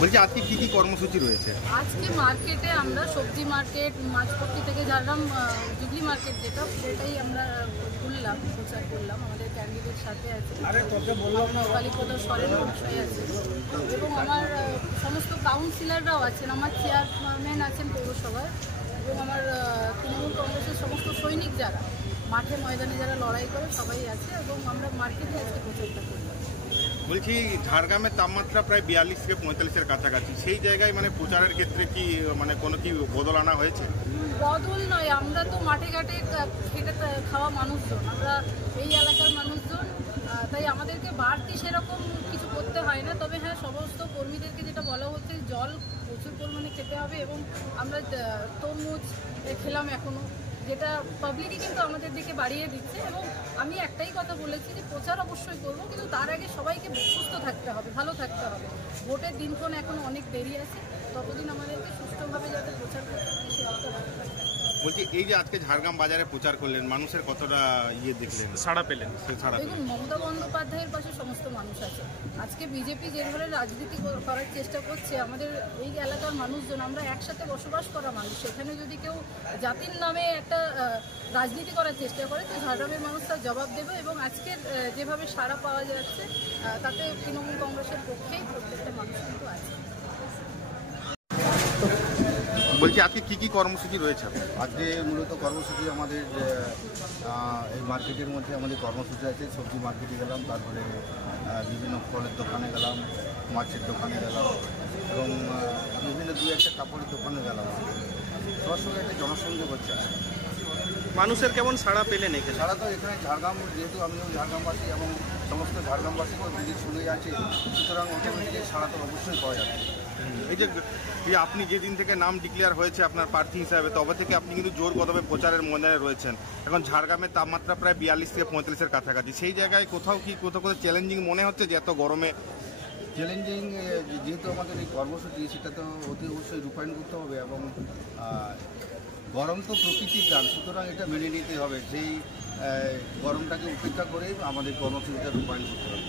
বলছি আজকে কি কি কর্মসূচি রয়েছে? আজকে মার্কেটে আমরা সবজি মার্কেট, মাছপট্টি থেকে ঝাড়গ্রাম জুবলি মার্কেট যেটা, সেটাই আমরা খুললাম, প্রচার করলাম। আমাদের ক্যান্ডিডেট সাথে আছে, কালীপদ সরেন মহাশয় আছে এবং আমার সমস্ত কাউন্সিলররাও আছেন, আমার চেয়ারম্যান আছেন পৌরসভার, এবং আমার তৃণমূল কংগ্রেসের সমস্ত সৈনিক যারা মাঠে ময়দানে যারা লড়াই করে সবাই আছে, এবং আমরা মার্কেটে আজকে প্রচারটা করলাম। বলছি ঝাড়গ্রামের তাপমাত্রা প্রায় 42 থেকে 45-এর কাছাকাছি, সেই জায়গায় মানে প্রচারের ক্ষেত্রে কি মানে কোনো কি বদল আনা হয়েছে? বদল নয়, আমরা তো মাঠে ঘাটে খেটে খাওয়া মানুষজন, আমরা এই এলাকার মানুষজন, তাই আমাদেরকে বাড়তি সেরকম কিছু করতে হয় না। তবে হ্যাঁ, সমস্ত কর্মীদেরকে যেটা বলা হচ্ছে, জল প্রচুর পরিমাণে খেতে হবে, এবং আমরা তরমুজ খেলাম এখনও, যেটা পাবলিকই কিন্তু আমাদের দিকে বাড়িয়ে দিচ্ছে। এবং আমি একটাই কথা বলেছি যে প্রচার অবশ্যই করবো, কিন্তু তার আগে সবাইকে সুস্থ থাকতে হবে, ভালো থাকতে হবে। ভোটের দিনক্ষণ এখন অনেক দেরি আছে, ততদিন আমাদেরকে সুস্থভাবে যাতে প্রচার করতে হবে সেটা ভালো থাকবে। বলছি এই যে আজকে ঝাড়গ্রাম বাজারে প্রচার করলেন, মানুষের কতটা দেখলেন, সাড়া পেলেন? দেখুন, মমতা বন্দ্যোপাধ্যায়ের পাশে সমস্ত মানুষ আছে। আজকে বিজেপি যে ধরনের রাজনীতি করার চেষ্টা করছে, আমাদের এই এলাকার মানুষজন, আমরা একসাথে বসবাস করা মানুষ, সেখানে যদি কেউ জাতির নামে একটা রাজনীতি করার চেষ্টা করে, তো ঝাড়গ্রামের মানুষ তার জবাব দেবে। এবং আজকের যেভাবে সাড়া পাওয়া যাচ্ছে, তাতে তৃণমূল কংগ্রেসের পক্ষেই প্রত্যেকটা মানুষ কিন্তু আছে। বলছি আজকে কি কি কর্মসূচি রয়েছে? আজকে মূলত কর্মসূচি আমাদের এই মার্কেটের মধ্যে আমাদের কর্মসূচি আছে। সবজি মার্কেটে গেলাম, তারপরে বিভিন্ন ফলের দোকানে গেলাম, মাছের দোকানে গেলাম, এবং বিভিন্ন দুই একটা কাপড়ের দোকানে গেলাম। সবার সঙ্গে একটা জনসংযোগ হচ্ছে। মানুষের কেমন সাড়া পেলেন এখানে? সাড়া তো এখানে ঝাড়গ্রাম, যেহেতু আমিও ঝাড়গ্রামবাসী এবং সমস্ত ঝাড়গ্রামবাসীকেও দিদির শুনে আছে, সুতরাং অটোমেটিক্যালি সাড়া তো অবশ্যই পাওয়া যাবে। এই যে আপনি যেদিন থেকে নাম ডিক্লেয়ার হয়েছে আপনার প্রার্থী হিসাবে, তবে থেকে আপনি কিন্তু জোর কদমে প্রচারের ময়দানে রয়েছেন। এখন ঝাড়গ্রামের তাপমাত্রা প্রায় 42 থেকে 45-এর কাছাকাছি, সেই জায়গায় কোথাও কোথাও চ্যালেঞ্জিং মনে হচ্ছে যে এত গরমে? চ্যালেঞ্জিং, যেহেতু আমাদের এই কর্মসূচি, সেটা তো অতি অবশ্যই রূপায়ণ করতে হবে, এবং গরম তো প্রকৃতির দান, সুতরাং এটা মেনে নিতে হবে। সেই গরমটাকে উপেক্ষা করেই আমাদের কর্মসূচিটা রূপায়ণ করতে হবে।